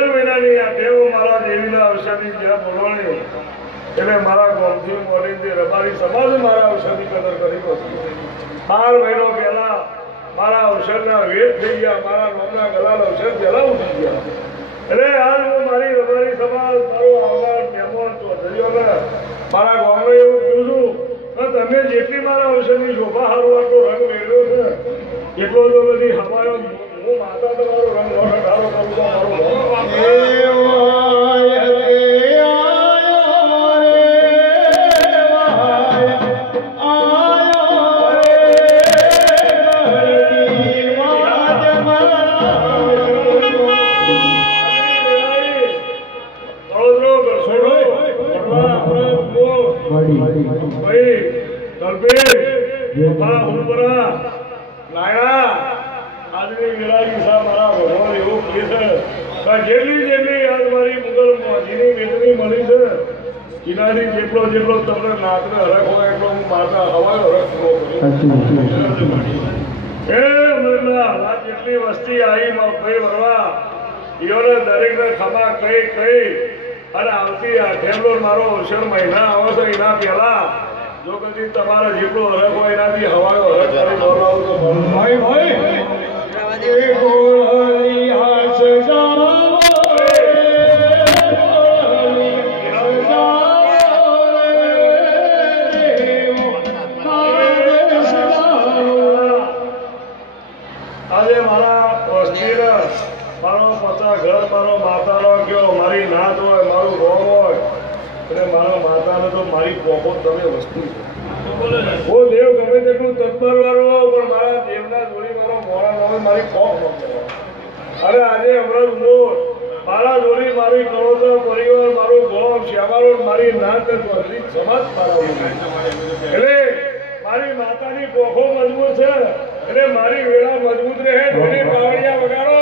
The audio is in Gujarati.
જે મહિનાની આ દેવો મારા દેવીના અવસરની જ્યાં બોલવાની એટલે મારા ગામથી મોડીથી રબારી સમાજ મારા અવસરની કદર કરી પછી બાર મહિનો પહેલા મારા ઔષધના વેદ થઈ ગયા, મારા નોમના ગલાલ અવસર પહેલા ઉઠી ગયા. એટલે આજ હું મારી રબારી સમાજ, મારો આવનાર મહેમાન, ચૌધરીઓને મારા ગામને એવું કહું છું કે તમે જેટલી મારા અવસરની શોભા હારો આટલો એટલો જો બધી હમાયો હું માતા તમારો રંગ નો ઢાળો કરું તો મારો ભગવાન વડોદરો, ગરસોડો, વડવા, અમરાદ, મોર, ભાઈ, દલબેગ, બાપા, ઉમરા, નાયણા, આજની સા મારા ભગવાન એવું કહે છે જેટલી જેટલી આજ મારી મુગલ મોજીની મળી છે એનાથી જેટલો જેટલો તમને નાકને હરખ એટલો હું માતા હવાય હરખ હે અમરલા આ જેટલી વસ્તી આવી ભાઈ વરવા ઈઓને દરેકને ખમા કઈ કઈ અને આવતી આઠેમનો મારો અવસર મહિના આવે છે એના પહેલા જો કદી તમારા જેટલો હરખ હોય એનાથી હવાયો હરખ કરી બોલાવો તો ભાઈ ભાઈ એ ગોળહરી હાસ જાવો રે, ગોળહરી હાસ જાવો રે, આદેશ જાવો. આજે મારા વસ્તીને મારો પચા ઘર મારો માતાનો કયો મારી નાત હોય મારું ગોમ હોય અને મારા માતાને તો મારી પોપો તમે વસ્તુ છે. હું દેવ ગમે તેટલું તત્પર વાળો પણ મારા દેવના જોડી મારો મોડા ન મારી પોપ ન. અરે આજે હમણાં મોર, મારા જોડી મારી કરોડો પરિવાર, મારું ગોમ શ્યામારો મારી નાત સમાજ મારા એટલે મારી માતાની પોખો મજબૂત છે, એટલે મારી વેળા મજબૂત રહે ધોની પાવડિયા વગાડો.